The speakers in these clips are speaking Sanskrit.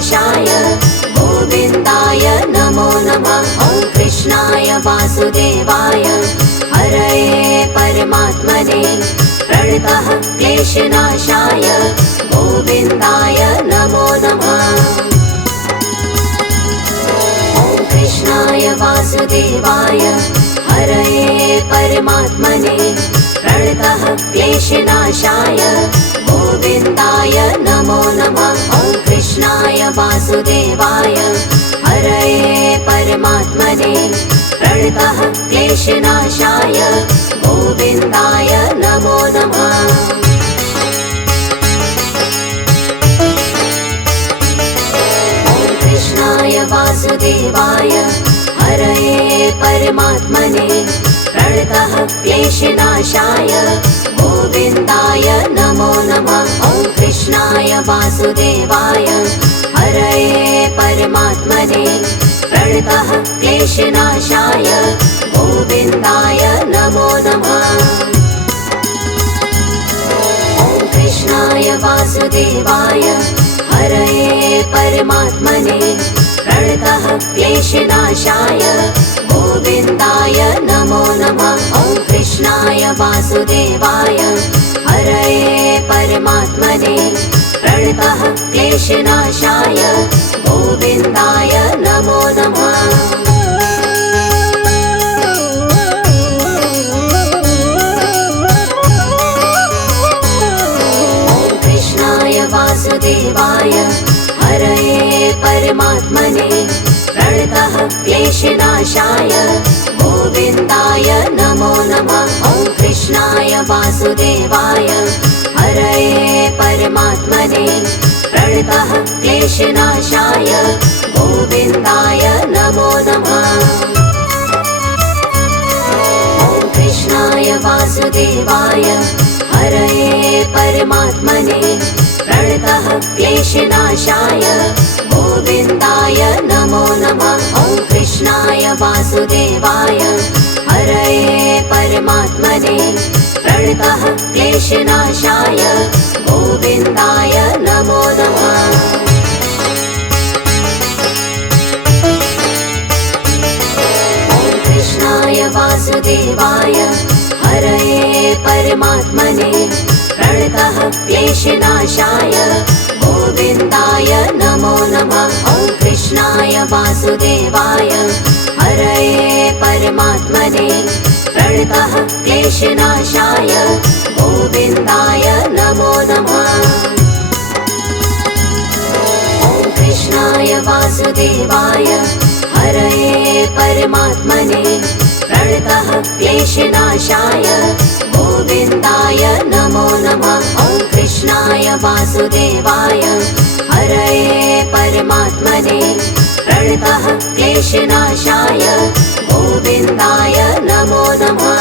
क्लेशनाशाय गोविन्दाय नमो नमः। ॐ कृष्णाय वासुदेवाय हरये परमात्मने प्रणतः क्लेशनाशाय गोविन्दाय नमो नमः। ॐ कृष्णाय वासुदेवाय हरये परमात्मने प्रणतः क्लेशनाशाय गोविन्दाय नमो नमः। ॐ कृष्णाय वासुदेवाय हरये परमात्मने प्रणतः क्लेशनाशाय गोविन्दाय नमो नमः। ॐ कृष्णाय वासुदेवाय हरये परमात्मने प्रणतः क्लेशनाशाय गोविन्दाय नमो नमः। ॐ कृष्णाय वासुदेवाय हरये परमात्मने प्रणतः क्लेशनाशाय गोविन्दाय नमो नमः। ॐ कृष्णाय वासुदेवाय हरये परमात्मने प्रणतः क्लेशनाशाय गोविन्दाय नमो नमः। ॐ कृष्णाय वासुदेवाय हरये परमात्मने प्रणतः क्लेशनाशाय गोविन्दाय नमो नमः। ॐ कृष्णाय वासुदेवाय हरये परमात्मने प्रणतः क्लेशनाशाय गोविन्दाय नमो नमः। ॐ कृष्णाय वासुदेवाय हरये परमात्मने प्रणतः क्लेशनाशाय गोविन्दाय नमो नमः। ॐ कृष्णाय वासुदेवाय हरये परमात्मने प्रणतः क्लेशनाशाय गोविन्दाय नमो नमः। ॐ कृष्णाय वासुदेवाय हरये परमात्मने प्रणतः क्लेशनाशाय गोविन्दाय नमो नमः। ॐ कृष्णाय वासुदेवाय हरये परमात्मने प्रणतः क्लेशनाशाय गोविन्दाय नमो नमः। ॐ कृष्णाय वासुदेवाय हरये परमात्मने प्रणतः क्लेशनाशाय गोविन्दाय नमो नमः। ॐ कृष्णाय वासुदेवाय हरये परमात्मने प्रणतः क्लेशनाशाय गोविन्दाय नमो नमः। ॐ कृष्णाय वासुदेवाय हरये परमात्मने प्रणतः क्लेशनाशाय गोविन्दाय नमो नमः।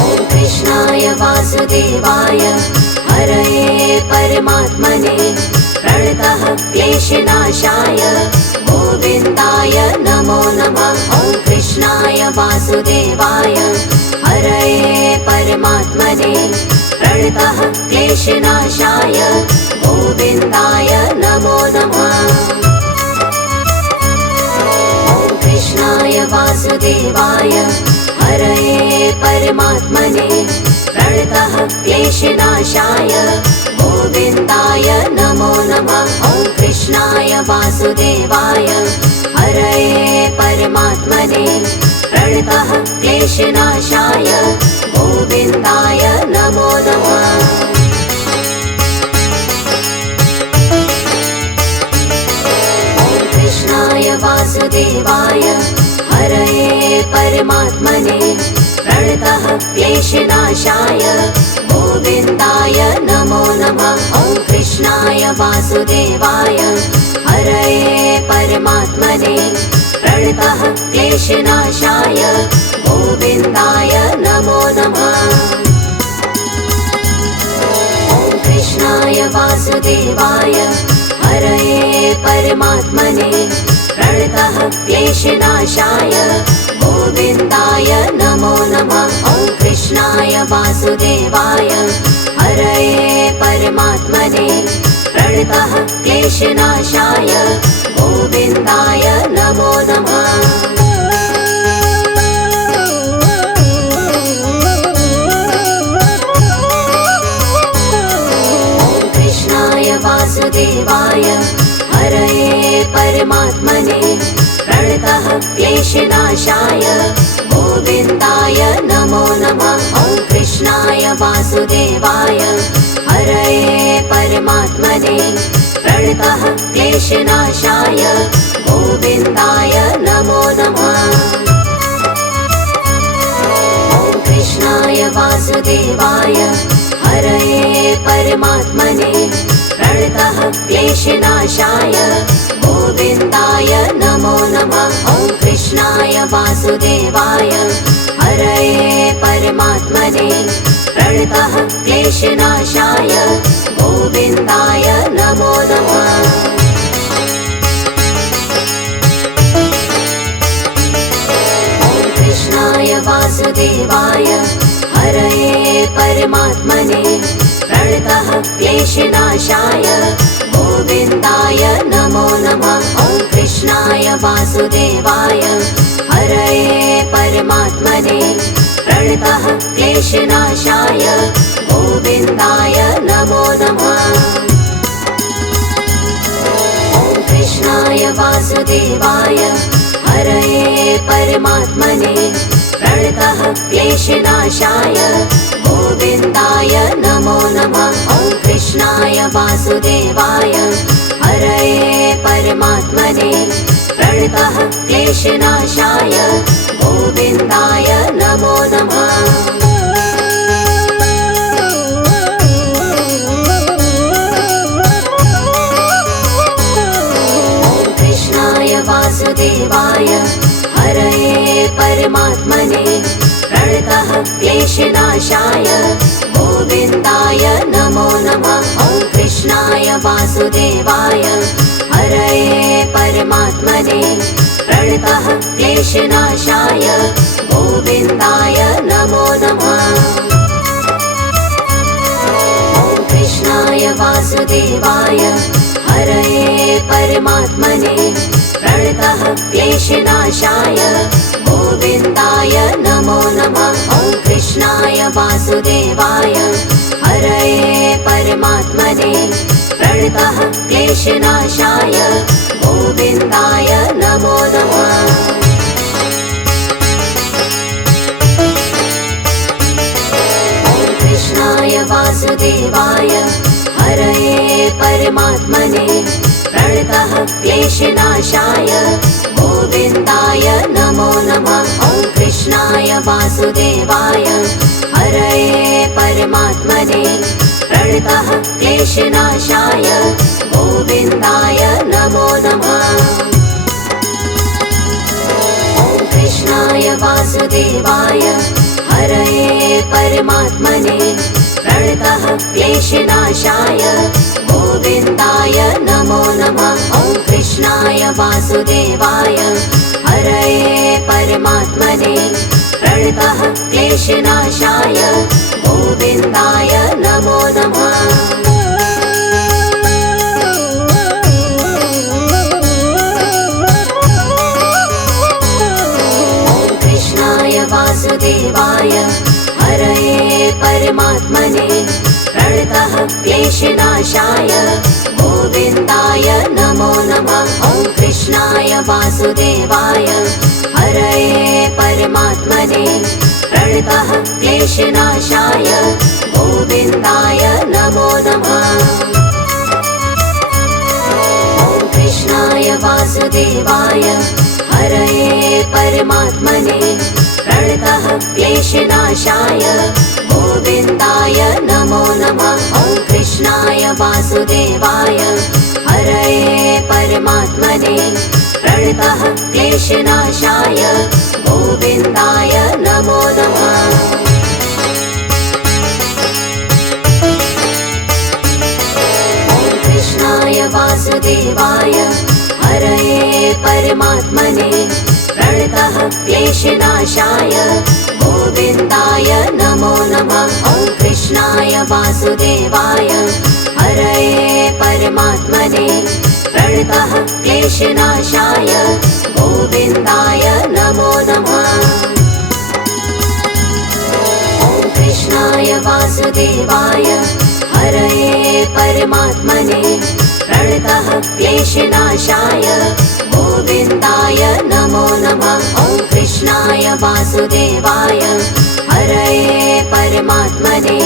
ॐ कृष्णाय वासुदेवाय हरये परमात्मने प्रणतः क्लेशनाशाय गोविन्दाय नमो नमः। ॐ कृष्णाय वासुदेवाय हरये परमात्मने प्रणतः क्लेशनाशाय गोविन्दाय नमो नमः। ॐ कृष्णाय वासुदेवाय हरये परमात्मने प्रणतः क्लेशनाशाय गोविन्दाय नमो नमः। ॐ कृष्णाय वासुदेवाय हरये परमात्मने प्रणतः क्लेशनाशाय गोविन्दाय नमो नमः। ॐ कृष्णाय वासुदेवाय हरये परमात्मने प्रणतः क्लेशनाशाय गोविन्दाय नमो नमः। ॐ कृष्णाय वासुदेवाय हरये परमात्मने प्रणतः क्लेशनाशाय गोविन्दाय नमो नमः। ॐ कृष्णाय वासुदेवाय हरये परमात्मने प्रणतः क्लेशनाशाय गोविन्दाय नमो नमः। ॐ कृष्णाय वासुदेवाय हरये परमात्मने प्रणतः क्लेशनाशाय गोविन्दाय नमो नमः। वासुदेवाय हरये परमात्मने प्रणतः क्लेशनाशाय गोविन्दाय नमो नमः। ॐ कृष्णाय वासुदेवाय हरये परमात्मने प्रणतः क्लेशनाशाय गोविन्दाय नमो नमः। ॐ कृष्णाय वासुदेवाय हरये परमात्मने प्रणतः क्लेशनाशाय गोविन्दाय नमो नमः। ॐ कृष्णाय वासुदेवाय हरये परमात्मने प्रणतः क्लेशनाशाय गोविन्दाय नमो नमः। ॐ कृष्णाय वासुदेवाय हरये परमात्मने प्रणतः क्लेशनाशाय गोविन्दाय नमो नमः। ॐ कृष्णाय वासुदेवाय हरये परमात्मने प्रणतः क्लेशनाशाय गोविन्दाय नमो नमः। ॐ कृष्णाय वासुदेवाय हरये परमात्मने प्रणतः क्लेशनाशाय गोविन्दाय नमो नमः। ॐ कृष्णाय वासुदेवाय हरये परमात्मने प्रणतः क्लेशनाशाय गोविन्दाय नमो नमः। ॐ कृष्णाय वासुदेवाय हरये परमात्मने प्रणतः क्लेशनाशाय गोविन्दाय नमो नमः। ॐ कृष्णाय वासुदेवाय हरये परमात्मने प्रणतः क्लेशनाशाय गोविन्दाय नमो नमः। ॐ कृष्णाय वासुदेवाय हरये परमात्मने प्रणतः क्लेशनाशाय गोविन्दाय नमो नमः। ॐ कृष्णाय वासुदेवाय हरये परमात्मने प्रणतः क्लेशनाशाय गोविन्दाय नमो नमः। ॐ कृष्णाय वासुदेवाय हरये परमात्मने प्रणतः क्लेशनाशाय गोविन्दाय नमो नमः। ॐ कृष्णाय वासुदेवाय हरये परमात्मने प्रणतः क्लेशनाशाय गोविन्दाय नमो नमः। ॐ कृष्णाय वासुदेवाय हरये परमात्मने प्रणतः क्लेशनाशाय गोविन्दाय नमो नमः। ॐ कृष्णाय वासुदेवाय हरये परमात्मने प्रणतः क्लेशनाशाय गोविन्दाय नमो नमः। ॐ कृष्णाय वासुदेवाय हरये परमात्मने प्रणतः क्लेशनाशाय गोविन्दाय नमो नमः। ॐ कृष्णाय वासुदेवाय हरये परमात्मने प्रणतः क्लेशनाशाय गोविन्दाय नमो नमः। ॐ कृष्णाय वासुदेवाय हरये परमात्मने प्रणतः क्लेशनाशाय गोविन्दाय नमो नमः। ॐ कृष्णाय वासुदेवाय हरये परमात्मने प्रणतः क्लेशनाशाय गोविन्दाय नमो नमः। ॐ कृष्णाय वासुदेवाय हरये परमात्मने प्रणतः क्लेशनाशाय गोविन्दाय नमो नमः। कृष्णाय वासुदेवाय हरये परमात्मने प्रणतः क्लेशनाशाय गोविन्दाय नमो नमः। ॐ कृष्णाय वासुदेवाय हरये परमात्मने प्रणतः क्लेशनाशाय गोविन्दाय नमो नमः। ॐ कृष्णाय वासुदेवाय हरये परमात्मने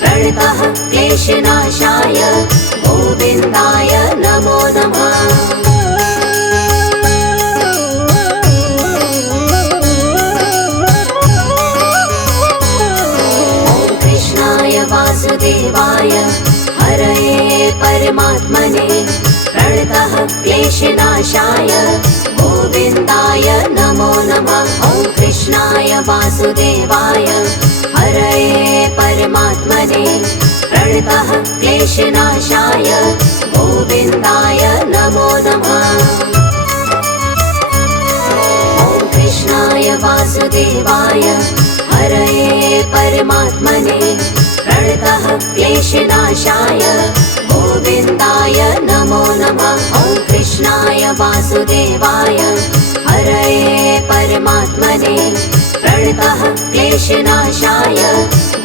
प्रणतः क्लेशनाशाय गोविन्दाय नमो नमः। ॐ कृष्णाय वासुदेवाय हरये परमात्मने प्रणतः क्लेशनाशाय गोविन्दाय नमो नमः। ॐ कृष्णाय वासुदेवाय हरये परमात्मने प्रणतः क्लेशनाशाय गोविन्दाय नमो नमः। ॐ कृष्णाय वासुदेवाय हरये परमात्मने प्रणतः क्लेशनाशाय गोविन्दाय नमो नमः। ॐ कृष्णाय वासुदेवाय हरये परमात्मने प्रणतः क्लेशनाशाय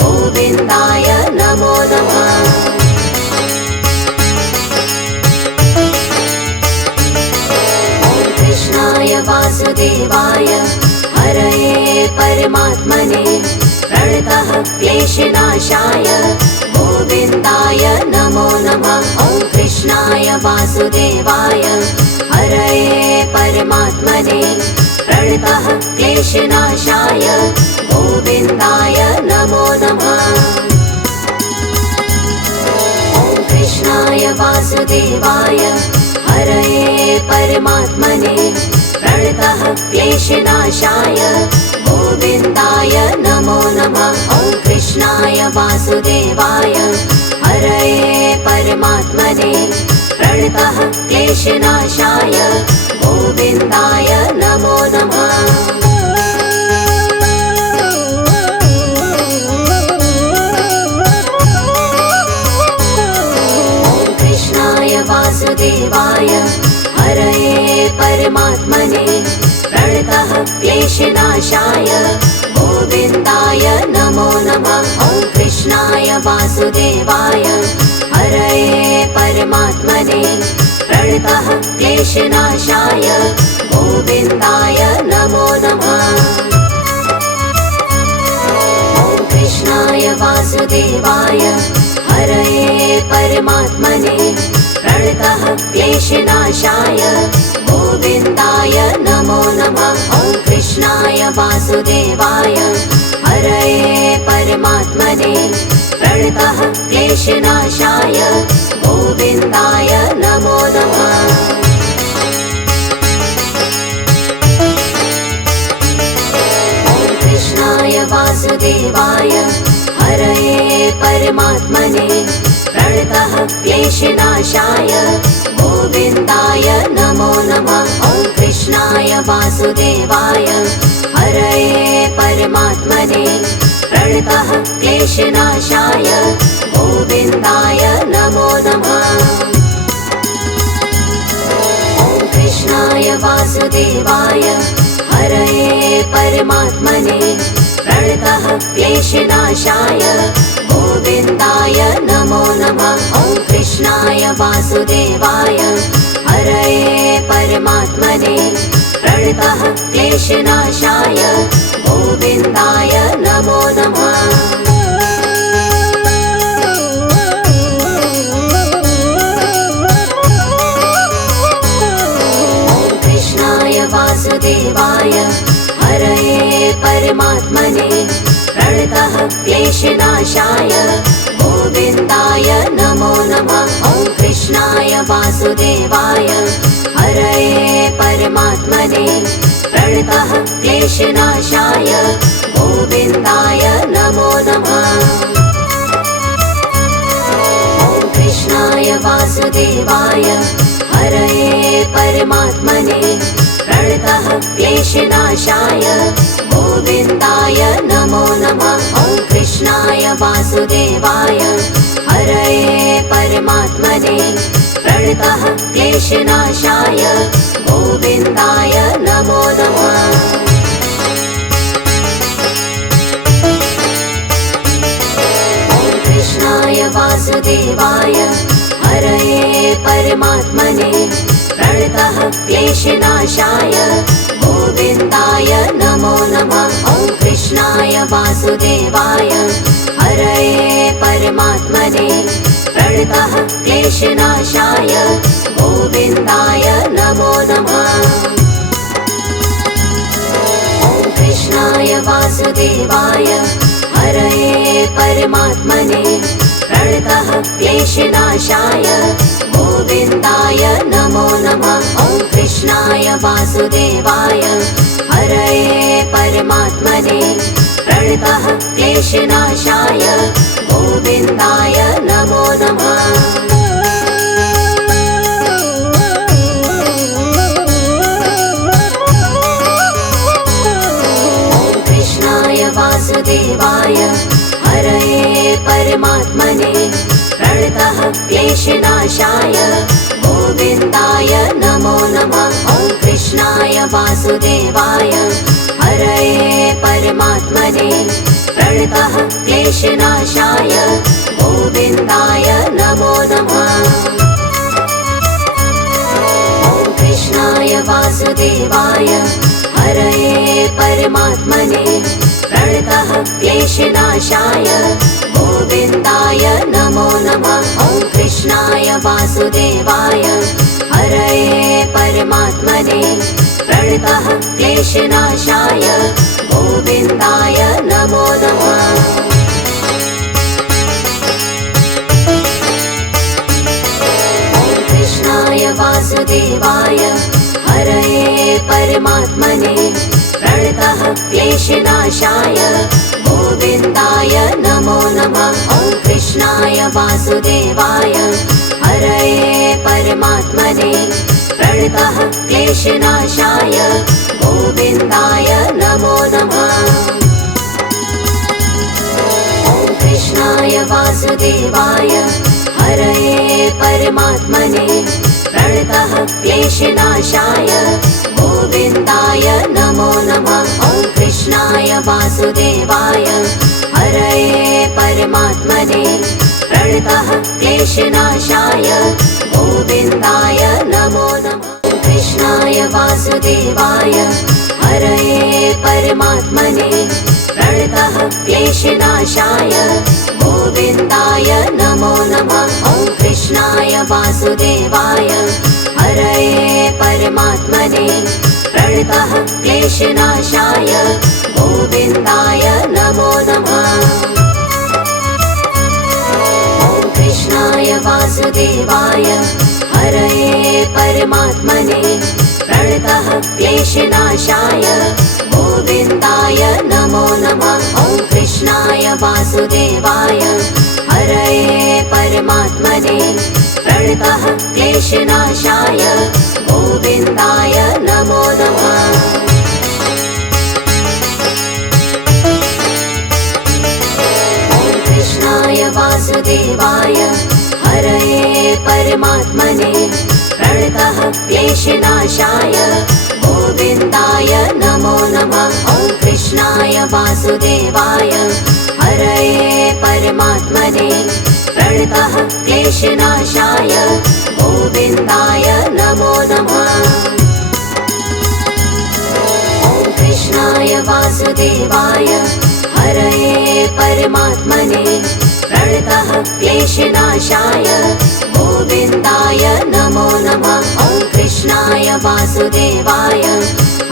गोविन्दाय नमो नमः। ॐ कृष्णाय वासुदेवाय हरये परमात्मने प्रणतः क्लेशनाशाय गोविन्दाय नमो नमः। ॐ कृष्णाय वासुदेवाय हरये परमात्मने प्रणतः क्लेशनाशाय गोविन्दाय नमो नमः। ॐ कृष्णाय वासुदेवाय हरये परमात्मने प्रणतः क्लेशनाशाय गोविन्दाय नमो नमः। ॐ कृष्णाय वासुदेवाय हरये परमात्मने प्रणतः क्लेशनाशाय गोविन्दाय नमो नमः। ॐ कृष्णाय वासुदेवाय हरये परमात्मने प्रणतः क्लेशनाशाय गोविन्दाय नमो नमः। ॐ कृष्णाय वासुदेवाय हरये परमात्मने प्रणतः क्लेशनाशाय गोविन्दाय नमो नमः। ॐ कृष्णाय वासुदेवाय हरये परमात्मने प्रणतः क्लेशनाशाय गोविन्दाय नमो नमः। ॐ कृष्णाय वासुदेवाय हरये परमात्मने प्रणतः क्लेशनाशाय गोविन्दाय नमो नमः। ॐ कृष्णाय वासुदेवाय हरये परमात्मने प्रणतः क्लेशनाशाय गोविन्दाय नमो नमः। ॐ कृष्णाय वासुदेवाय हरये परमात्मने प्रणतः क्लेशनाशाय गोविन्दाय नमो नमः। ॐ कृष्णाय वासुदेवाय हरये परमात्मने प्रणतः क्लेशनाशाय गोविन्दाय नमो नमः। ॐ कृष्णाय वासुदेवाय हरये परमात्मने प्रणतः क्लेशनाशाय गोविन्दाय नमो नमः। ॐ कृष्णाय वासुदेवाय हरये परमात्मने प्रणतः क्लेशनाशाय गोविन्दाय नमो नमः। ॐ कृष्णाय वासुदेवाय हरये परमात्मने प्रणतः क्लेशनाशाय गोविन्दाय नमो नमः। ॐ कृष्णाय वासुदेवाय हरये परमात्मने प्रणतः क्लेशनाशाय गोविन्दाय नमो नमः। ॐ कृष्णाय वासुदेवाय हरये परमात्मने प्रणतः क्लेशनाशाय गोविन्दाय नमो नमः। कृष्णाय वासुदेवाय हरये परमात्मने प्रणतः क्लेशनाशाय गोविन्दाय नमो नमः। ॐ कृष्णाय वासुदेवाय हरये परमात्मने प्रणतः क्लेशनाशाय गोविन्दाय नमो नमः। ॐ कृष्णाय वासुदेवाय हरये परमात्मने प्रणतः क्लेशनाशाय गोविन्दाय नमो नमः। ॐ कृष्णाय वासुदेवाय हरये परमात्मने प्रणतः क्लेशनाशाय गोविन्दाय नमो नमः। वासुदेवाय हरये परमात्मने प्रणतः क्लेशनाशाय गोविन्दाय नमो नमः। ॐ कृष्णाय वासुदेवाय हरये परमात्मने प्रणतः क्लेशनाशाय गोविन्दाय नमो नमः। ॐ कृष्णाय वासुदेवाय हरये परमात्मने प्रणतः क्लेशनाशाय गोविन्दाय नमो नमः। ॐ कृष्णाय वासुदेवाय हरये परमात्मने प्रणतः क्लेशनाशाय गोविन्दाय नमो नमः। ॐ कृष्णाय वासुदेवाय हरये परमात्मने प्रणतः क्लेशनाशाय गोविन्दाय नमो नमः। ॐ कृष्णाय वासुदेवाय हरये परमात्मने प्रणतः क्लेशनाशाय गोविन्दाय नमो नमः। ॐ कृष्णाय वासुदेवाय हरये परमात्मने प्रणतः क्लेशनाशाय गोविन्दाय नमो नमः। ॐ कृष्णाय वासुदेवाय हरये परमात्मने प्रणतः क्लेशनाशाय गोविन्दाय नमो नमः। ॐ कृष्णाय वासुदेवाय हरये परमात्मने प्रणतः क्लेशनाशाय गोविन्दाय नमो नमः। ॐ कृष्णाय वासुदेवाय हरये परमात्मने प्रणतः क्लेशनाशाय गोविन्दाय नमो नमः। ॐ कृष्णाय वासुदेवाय हरये परमात्मने प्रणतः क्लेशनाशाय गोविन्दाय नमो नमः। ॐ कृष्णाय वासुदेवाय हरये परमात्मने प्रणतः क्लेशनाशाय गोविन्दाय नमो नमः। ॐ कृष्णाय वासुदेवाय हरये परमात्मने प्रणतः क्लेशनाशाय गोविन्दाय नमो नमः। ॐ कृष्णाय वासुदेवाय हरये परमात्मने प्रणतः क्लेशनाशाय गोविन्दाय नमो नमः। ॐ कृष्णाय वासुदेवाय हरये परमात्मने प्रणतः क्लेशनाशाय गोविन्दाय नमो नमः। ॐ कृष्णाय वासुदेवाय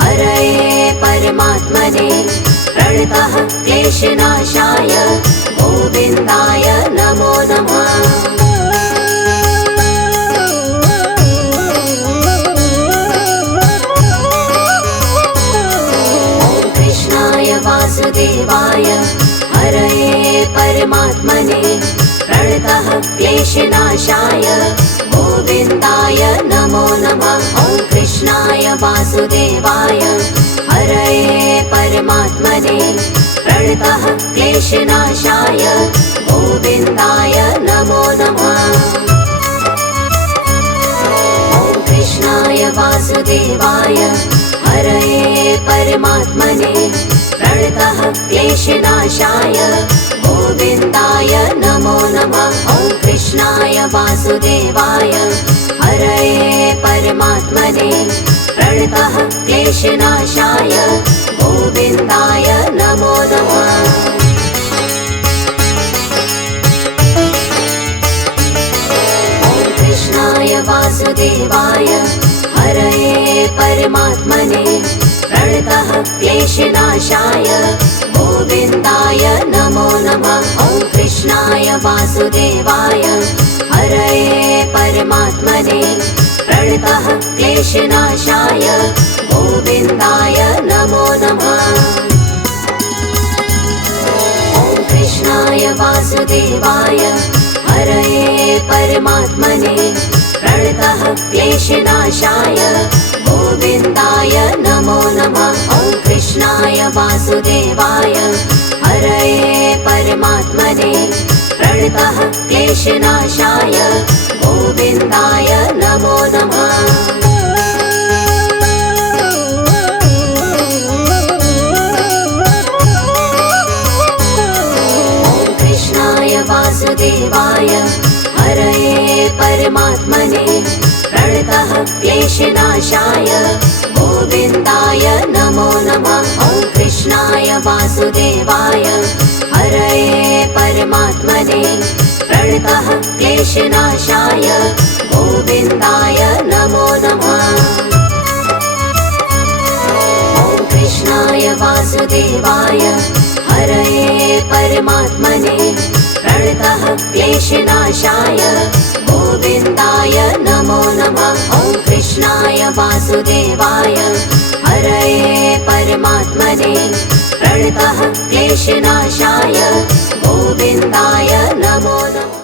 हरये परमात्मने प्रणतः क्लेशनाशाय गोविन्दाय नमो नमः। ॐ कृष्णाय वासुदेवाय हरये परमात्मने प्रणतः क्लेशनाशाय गोविन्दाय नमो नमः। ॐ कृष्णाय वासुदेवाय हरये परमात्मने प्रणतः क्लेशनाशाय क्लेशनाशाय गोविन्दाय नमो नमः। ॐ कृष्णाय वासुदेवाय हरये परमात्मने प्रणतः क्लेशनाशाय गोविन्दाय नमो नमः। ॐ कृष्णाय वासुदेवाय हरये परमात्मने प्रणतः क्लेशनाशाय गोविन्दाय नमो नमः। ॐ कृष्णाय वासुदेवाय हरये परमात्मने प्रणतः क्लेशनाशाय गोविन्दाय नमो नमः। ॐ कृष्णाय वासुदेवाय हरये परमात्मने प्रणतः क्लेशनाशाय गोविन्दाय नमो नमः। ॐ कृष्णाय वासुदेवाय हरये परमात्मने प्रणतः क्लेशनाशाय गोविन्दाय नमो नमः। ॐ कृष्णाय वासुदेवाय हरये परमात्मने प्रणतः क्लेशनाशाय गोविन्दाय नमो नमः। ॐ कृष्णाय वासुदेवाय हरये परमात्मने प्रणतः क्लेशनाशाय गोविन्दाय नमो नमः। ॐ कृष्णाय वासुदेवाय हरये परमात्मने प्रणतः क्लेशनाशाय गोविन्दाय नमो नमः। ॐ कृष्णाय वासुदेवाय हरये परमात्मने प्रणतः क्लेशनाशाय गोविन्दाय नमो नमः। ॐ कृष्णाय वासुदेवाय हरये परमात्मने प्रणतः क्लेशनाशाय गोविन्दाय नमो नमः।